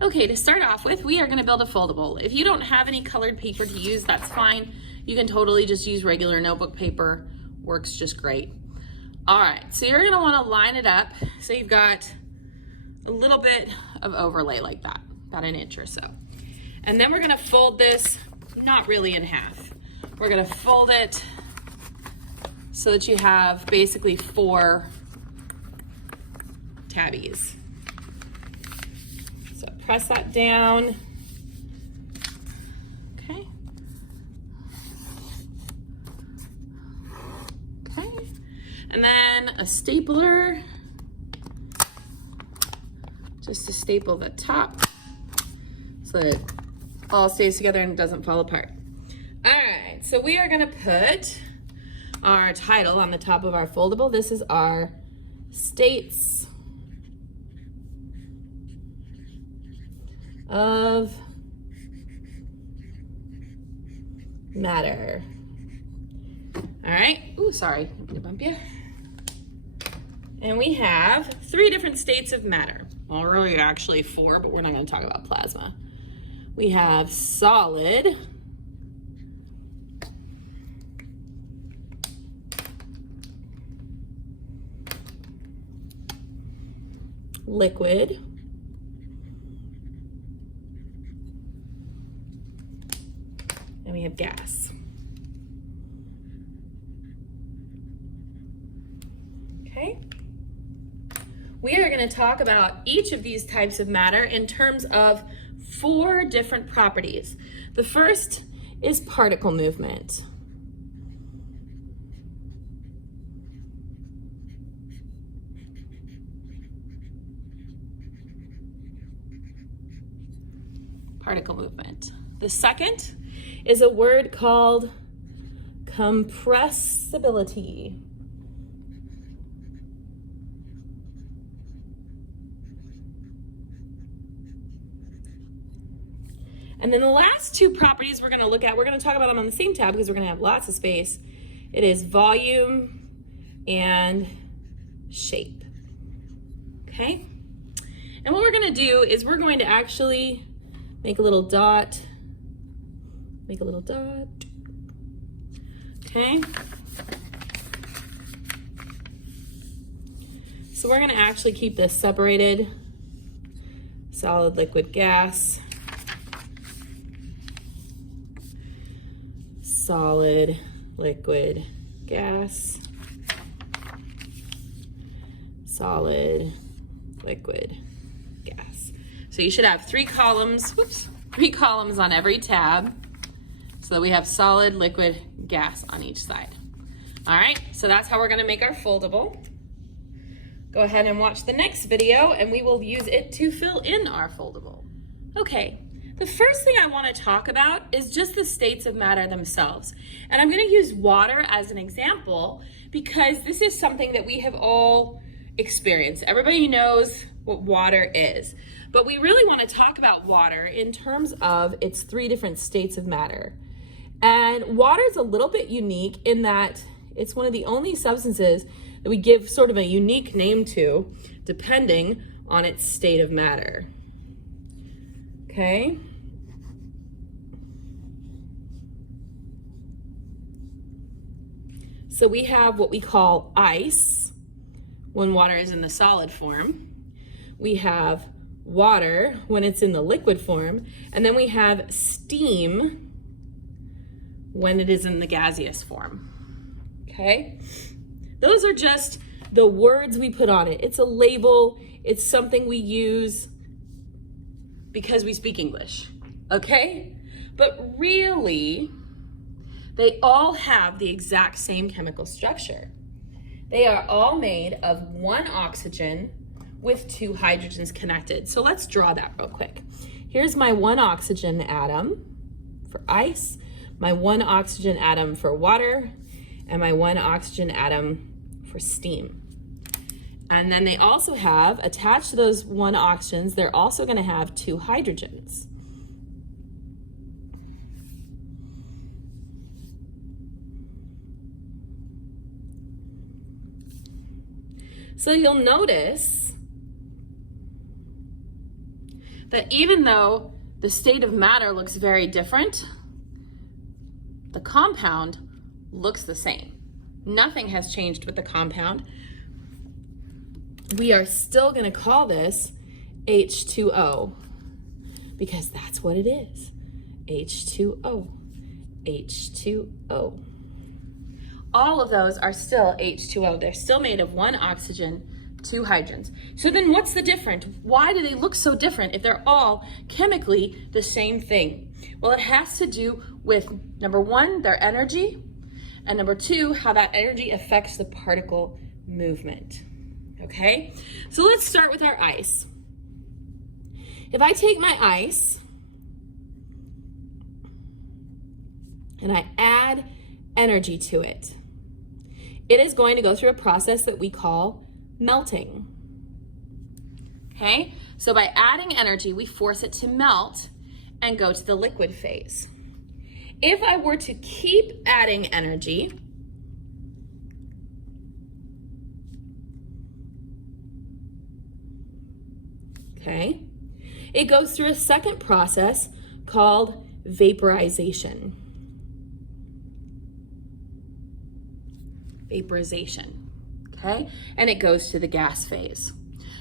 Okay, to start off with, we are going to build a foldable. If you don't have any colored paper to use, that's fine. You can totally just use regular notebook paper. Works just great. All right, so you're going to want to line it up so you've got a little bit of overlay like that, about an inch or so. And then we're going to fold this, not really in half. We're going to fold it so that you have basically 4 tabbies. So press that down. Okay. Okay. And then a stapler, just to staple the top so that it all stays together and doesn't fall apart. All right, so we are gonna put our title on the top of our foldable. This is our states of matter. All right, ooh, sorry, I'm gonna bump you. And we have 3 different states of matter. Well, really actually 4, but we're not gonna talk about plasma. We have solid, liquid, and we have gas. Okay. We are going to talk about each of these types of matter in terms of 4 different properties. The first is particle movement. Particle movement. The second is a word called compressibility. And then the last 2 properties we're going to look at, we're going to talk about them on the same tab because we're going to have lots of space. It is volume and shape. Okay? And what we're going to do is we're going to actually make a little dot. Make a little dot. Okay? So we're going to actually keep this separated. Solid, liquid, gas. Solid, liquid, gas. Solid, liquid, gas. So you should have 3 columns, 3 columns on every tab so that we have solid, liquid, gas on each side. All right, so that's how we're gonna make our foldable. Go ahead and watch the next video and we will use it to fill in our foldable. Okay. The first thing I want to talk about is just the states of matter themselves. And I'm going to use water as an example because this is something that we have all experienced. Everybody knows what water is. But we really want to talk about water in terms of its 3 different states of matter. And water is a little bit unique in that it's one of the only substances that we give sort of a unique name to depending on its state of matter. Okay. So we have what we call ice when water is in the solid form. We have water when it's in the liquid form. And then we have steam when it is in the gaseous form. Okay? Those are just the words we put on it. It's a label. It's something we use because we speak English, okay? But really, they all have the exact same chemical structure. They are all made of 1 oxygen with 2 hydrogens connected. So let's draw that real quick. Here's my 1 oxygen atom for ice, my 1 oxygen atom for water, and my 1 oxygen atom for steam. And then they also have, attached to those 1 oxygens, they're also going to have 2 hydrogens. So you'll notice that even though the state of matter looks very different, the compound looks the same. Nothing has changed with the compound. We are still going to call this H2O because that's what it is. H2O, H2O. All of those are still H2O. They're still made of one oxygen, two hydrogens. So then what's the difference? Why do they look so different if they're all chemically the same thing? Well, it has to do with, number one, their energy, and number two, how that energy affects the particle movement. Okay? So let's start with our ice. If I take my ice and I add energy to it, it is going to go through a process that we call melting. Okay, so by adding energy, we force it to melt and go to the liquid phase. If I were to keep adding energy, okay, it goes through a second process called vaporization. Vaporization, okay? And it goes to the gas phase.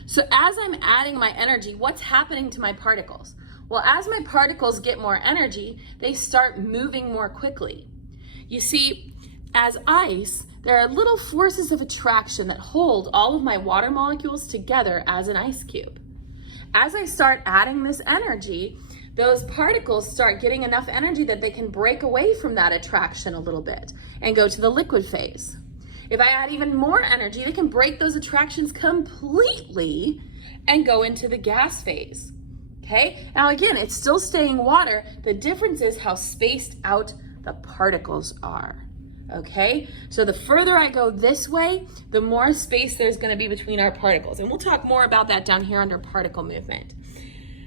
So as I'm adding my energy, what's happening to my particles? Well, as my particles get more energy, they start moving more quickly. You see, as ice, there are little forces of attraction that hold all of my water molecules together as an ice cube. As I start adding this energy, those particles start getting enough energy that they can break away from that attraction a little bit and go to the liquid phase. If I add even more energy, they can break those attractions completely and go into the gas phase. Okay? Now again, it's still staying water. The difference is how spaced out the particles are. Okay? So the further I go this way, the more space there's going to be between our particles. And we'll talk more about that down here under particle movement.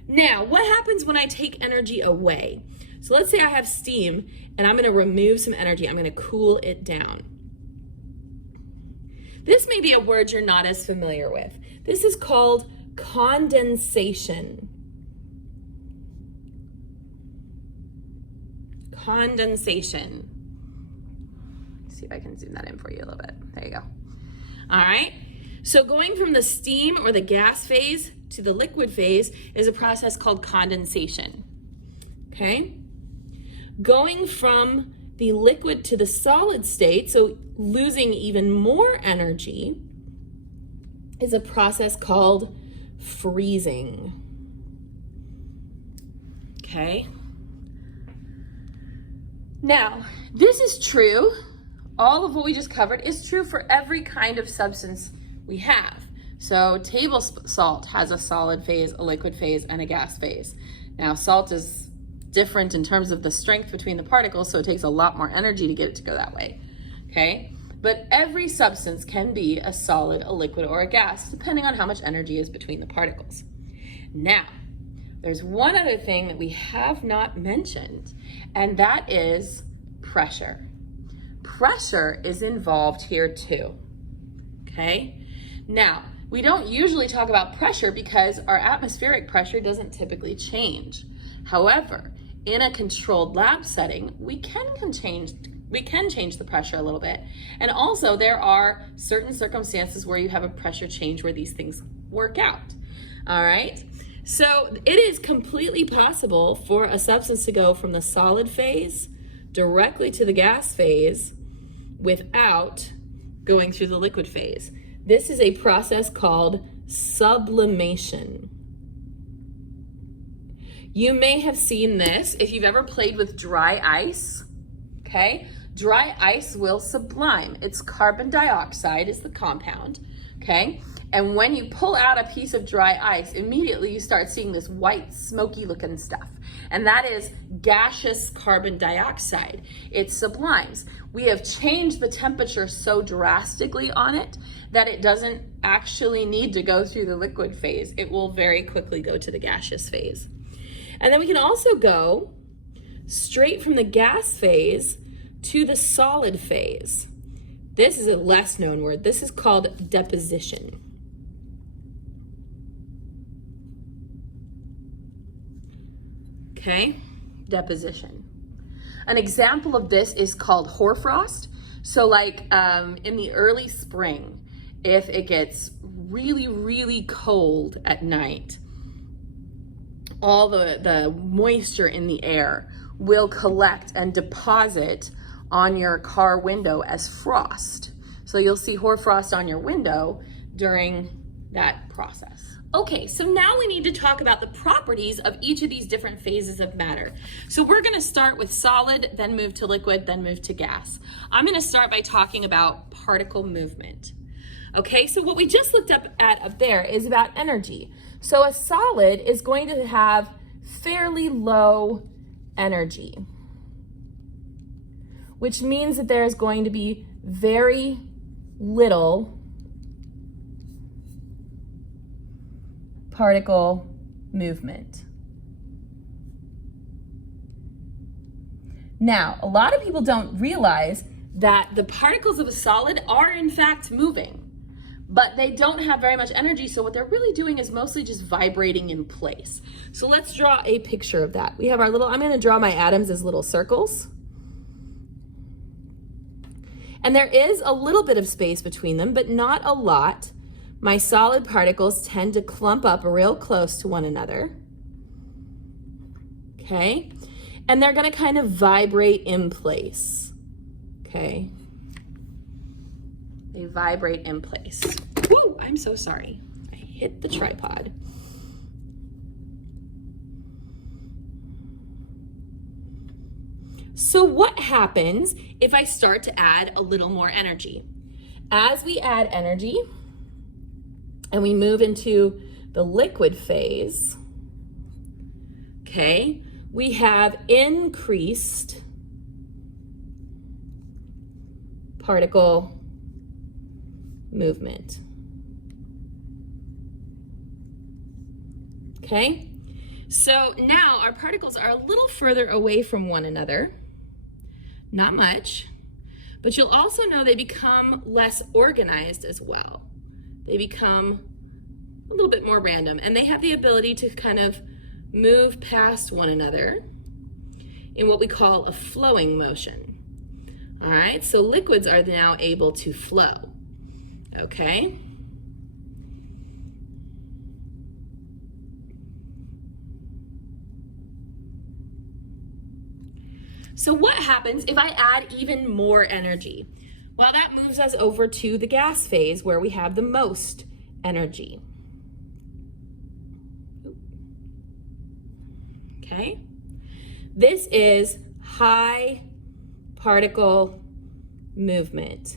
Now, what happens when I take energy away? So let's say I have steam and I'm going to remove some energy. I'm going to cool it down. This may be a word you're not as familiar with. This is called condensation. Condensation. Let's see if I can zoom that in for you a little bit. There you go. All right. So going from the steam or the gas phase to the liquid phase is a process called condensation. Okay. Going from the liquid to the solid state, so losing even more energy, is a process called freezing. Okay. Now, this is true. All of what we just covered is true for every kind of substance we have. So table salt has a solid phase, a liquid phase, and a gas phase. Now, salt is different in terms of the strength between the particles, so it takes a lot more energy to get it to go that way, okay? But every substance can be a solid, a liquid, or a gas, depending on how much energy is between the particles. Now, there's one other thing that we have not mentioned, and that is pressure. Pressure is involved here too, okay? Now, we don't usually talk about pressure because our atmospheric pressure doesn't typically change. However, in a controlled lab setting, we can change the pressure a little bit. And also there are certain circumstances where you have a pressure change where these things work out. All right. So it is completely possible for a substance to go from the solid phase directly to the gas phase without going through the liquid phase. This is a process called sublimation. You may have seen this if you've ever played with dry ice, okay? Dry ice will sublime. It's carbon dioxide is the compound, okay? And when you pull out a piece of dry ice, immediately you start seeing this white, smoky looking stuff. And that is gaseous carbon dioxide. It sublimes. We have changed the temperature so drastically on it that it doesn't actually need to go through the liquid phase. It will very quickly go to the gaseous phase. And then we can also go straight from the gas phase to the solid phase. This is a less known word. This is called deposition. okay? Deposition. An example of this is called hoarfrost. So like in the early spring, if it gets really, really cold at night, all the moisture in the air will collect and deposit on your car window as frost. So you'll see hoarfrost on your window during that process. Okay, so now we need to talk about the properties of each of these different phases of matter. So we're gonna start with solid, then move to liquid, then move to gas. I'm gonna start by talking about particle movement. Okay, so what we just looked up there is about energy. So a solid is going to have fairly low energy, which means that there is going to be very little particle movement. Now, a lot of people don't realize that the particles of a solid are in fact moving, but they don't have very much energy, so what they're really doing is mostly just vibrating in place. So let's draw a picture of that. We have our I'm gonna draw my atoms as little circles. And there is a little bit of space between them, but not a lot. My solid particles tend to clump up real close to one another, okay? And they're gonna kind of vibrate in place, okay? They vibrate in place. Woo, I'm so sorry. I hit the tripod. So what happens if I start to add a little more energy? As we add energy and we move into the liquid phase, okay, we have increased particle movement. Okay, so now our particles are a little further away from one another, not much, but you'll also know they become less organized as well. They become a little bit more random, and they have the ability to kind of move past one another in what we call a flowing motion. All right, so liquids are now able to flow, okay? So what happens if I add even more energy? Well, that moves us over to the gas phase where we have the most energy. Okay, this is high particle movement.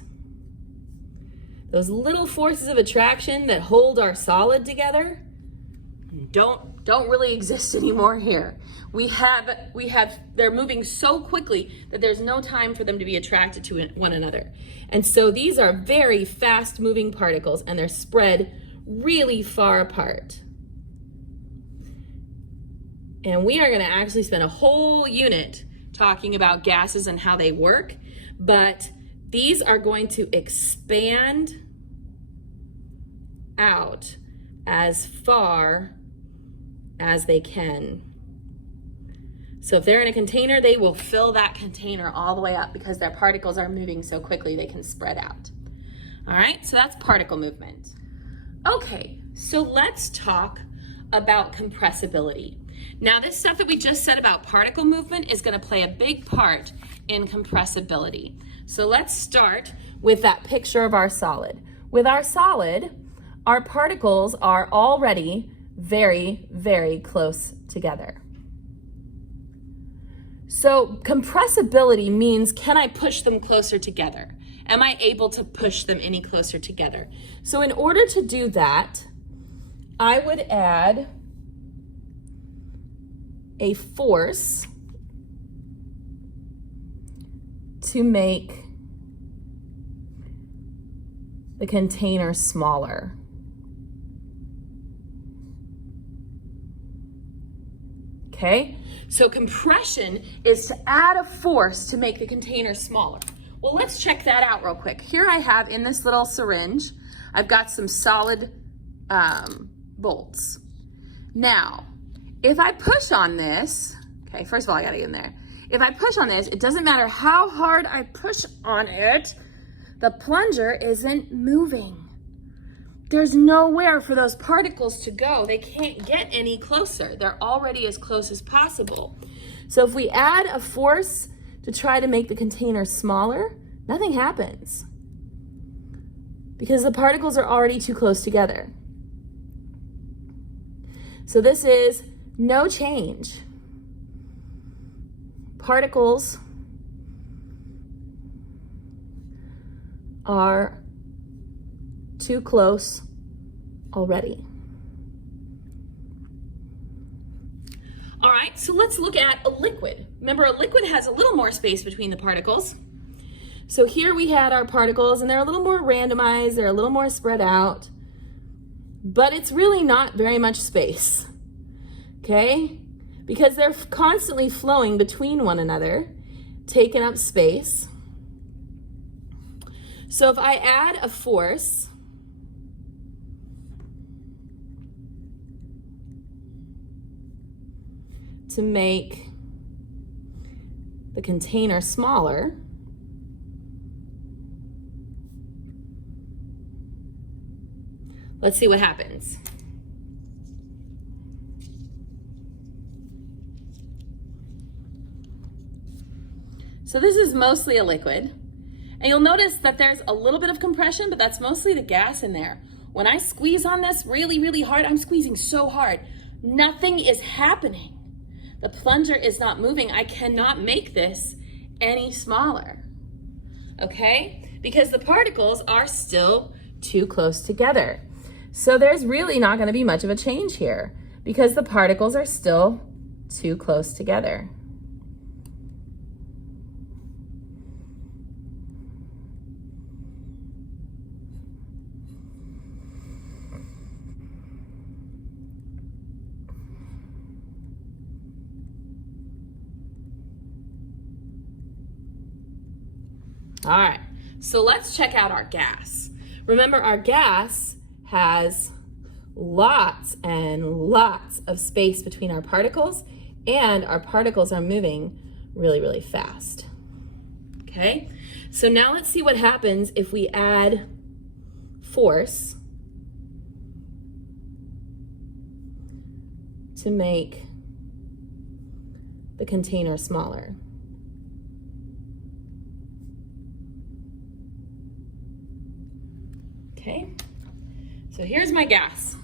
Those little forces of attraction that hold our solid together don't really exist anymore here. They're moving so quickly that there's no time for them to be attracted to one another. And so these are very fast moving particles, and they're spread really far apart. And we are gonna actually spend a whole unit talking about gases and how they work, but these are going to expand out as far as they can. So if they're in a container, they will fill that container all the way up because their particles are moving so quickly they can spread out. All right, so that's particle movement. Okay, so let's talk about compressibility. Now, this stuff that we just said about particle movement is going to play a big part in compressibility. So let's start with that picture of our solid. With our solid, our particles are already very, very close together. So compressibility means, can I push them closer together? Am I able to push them any closer together? So in order to do that, I would add a force to make the container smaller. Okay, so compression is to add a force to make the container smaller. Well, let's check that out real quick. Here I have in this little syringe, I've got some solid bolts. Now, if I push on this, Okay, first of all, I gotta get in there. If I push on this, it doesn't matter how hard I push on it, the plunger isn't moving. There's nowhere for those particles to go. They can't get any closer. They're already as close as possible. So if we add a force to try to make the container smaller, nothing happens because the particles are already too close together. So this is no change. Particles are too close already. All right, so let's look at a liquid. Remember, a liquid has a little more space between the particles. So here we had our particles, and they're a little more randomized, they're a little more spread out, but it's really not very much space, okay? Because they're constantly flowing between one another, taking up space. So if I add a force, to make the container smaller, let's see what happens. So this is mostly a liquid, and you'll notice that there's a little bit of compression, but that's mostly the gas in there. When I squeeze on this really, really hard, I'm squeezing so hard, nothing is happening. The plunger is not moving. I cannot make this any smaller, okay? Because the particles are still too close together. So there's really not gonna be much of a change here because the particles are still too close together. All right, so let's check out our gas. Remember, our gas has lots and lots of space between our particles, and our particles are moving really, really fast. Okay, so now let's see what happens if we add force to make the container smaller. Okay, so here's my gas.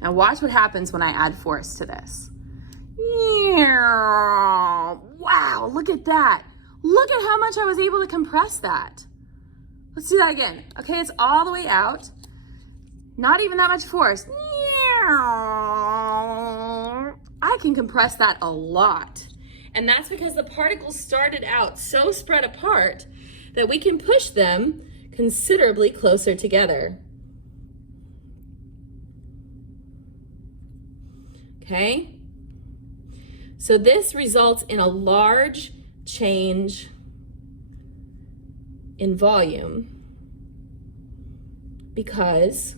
Now watch what happens when I add force to this. Wow, look at that. Look at how much I was able to compress that. Let's do that again. Okay, it's all the way out. Not even that much force. I can compress that a lot. And that's because the particles started out so spread apart that we can push them considerably closer together. Okay? So this results in a large change in volume because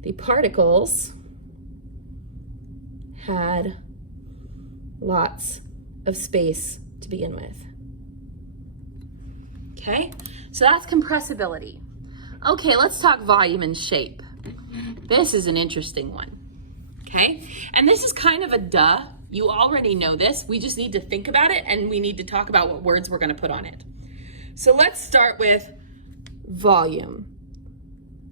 the particles had lots of space to begin with. Okay, so that's compressibility. Okay, let's talk volume and shape. This is an interesting one. Okay, and this is kind of a duh. You already know this. We just need to think about it, and we need to talk about what words we're going to put on it. So let's start with volume.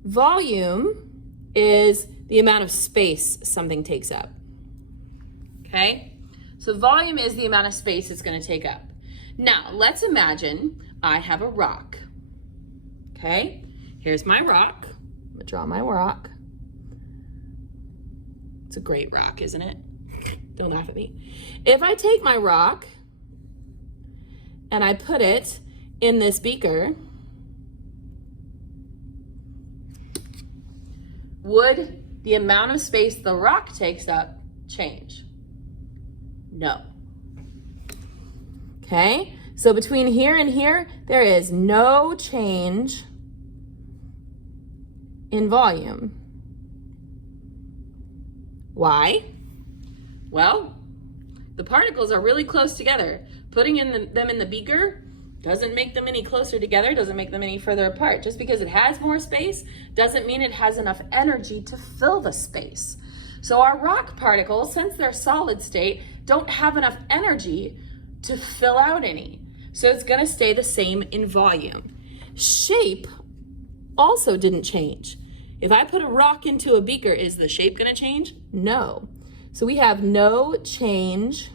Volume is the amount of space something takes up. Okay, so volume is the amount of space it's going to take up. Now, let's imagine I have a rock. Okay, here's my rock. I'm going to draw my rock. It's a great rock, isn't it? Don't laugh at me. If I take my rock and I put it in this beaker, would the amount of space the rock takes up change? No. Okay, so between here and here, there is no change in volume. Why? Well, the particles are really close together. Putting them in the beaker doesn't make them any closer together, doesn't make them any further apart. Just because it has more space doesn't mean it has enough energy to fill the space. So our rock particles, since they're solid state, don't have enough energy to fill out any. So it's gonna stay the same in volume. Shape also didn't change. If I put a rock into a beaker, is the shape gonna change? No. So we have no change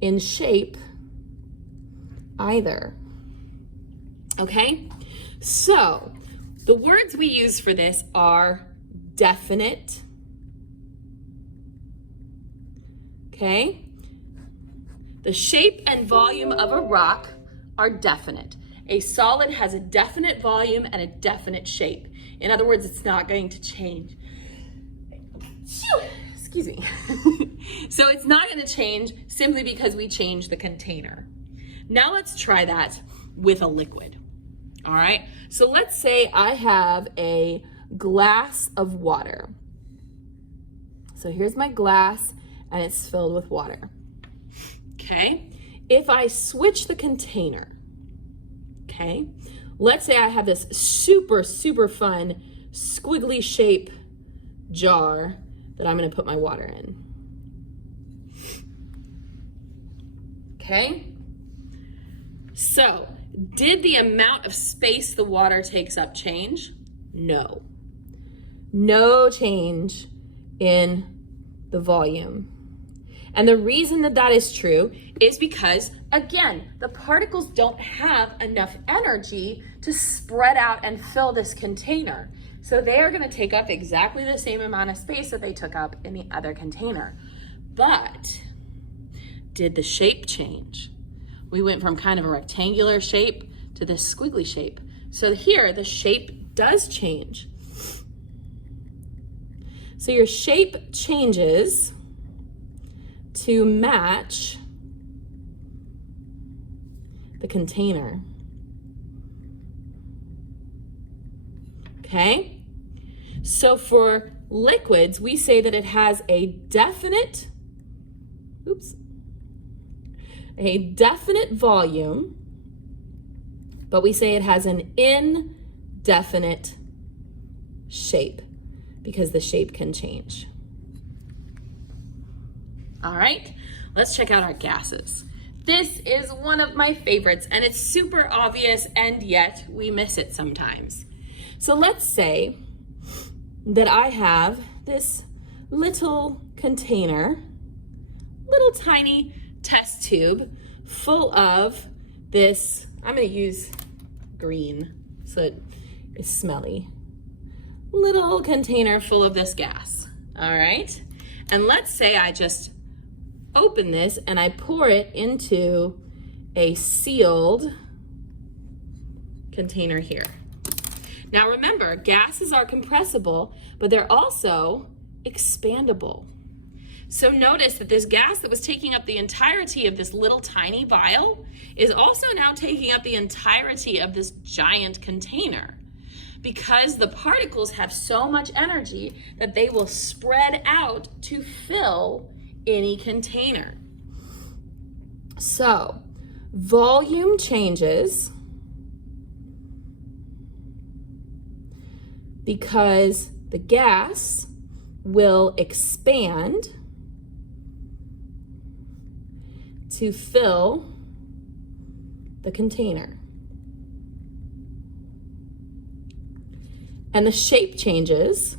in shape either. Okay? So the words we use for this are definite. Okay? The shape and volume of a rock are definite. A solid has a definite volume and a definite shape. In other words, it's not going to change. Excuse me. So it's not going to change simply because we change the container. Now let's try that with a liquid. All right. So let's say I have a glass of water. So here's my glass and it's filled with water. Okay. If I switch the container, okay, let's say I have this super fun squiggly shape jar that I'm going to put my water in. Okay. So, did the amount of space the water takes up change? No. No change in the volume. And the reason that that is true is because, again, the particles don't have enough energy to spread out and fill this container. So they are going to take up exactly the same amount of space that they took up in the other container. But did the shape change? We went from kind of a rectangular shape to this squiggly shape. So here, the shape does change. So your shape changes to match the container. Okay? So for liquids, we say that it has a definite volume, but we say it has an indefinite shape because the shape can change. All right, let's check out our gases. This is one of my favorites and it's super obvious and yet we miss it sometimes. So let's say that I have this little container, little tiny test tube full of this, I'm gonna use green so it is smelly, little container full of this gas, all right? And let's say I just open this and I pour it into a sealed container here. Now remember, gases are compressible, but they're also expandable. So notice that this gas that was taking up the entirety of this little tiny vial is also now taking up the entirety of this giant container because the particles have so much energy that they will spread out to fill any container. So volume changes because the gas will expand to fill the container. And the shape changes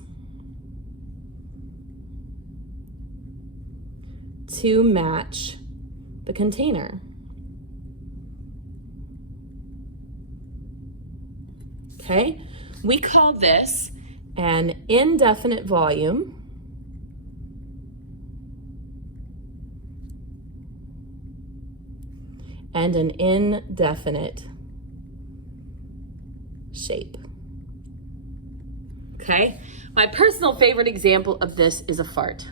to match the container. Okay, we call this an indefinite volume and an indefinite shape. Okay, my personal favorite example of this is a fart.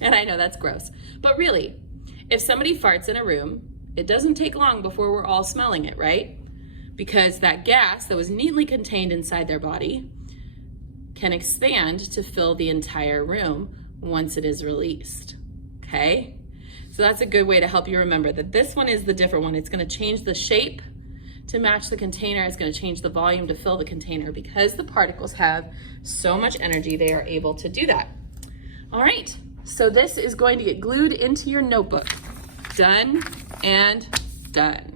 And I know that's gross, but really, if somebody farts in a room, it doesn't take long before we're all smelling it, right? Because that gas that was neatly contained inside their body can expand to fill the entire room once it is released, okay? So that's a good way to help you remember that this one is the different one. It's gonna change the shape to match the container. It's gonna change the volume to fill the container. Because the particles have so much energy, they are able to do that. All right, so this is going to get glued into your notebook. Done and done.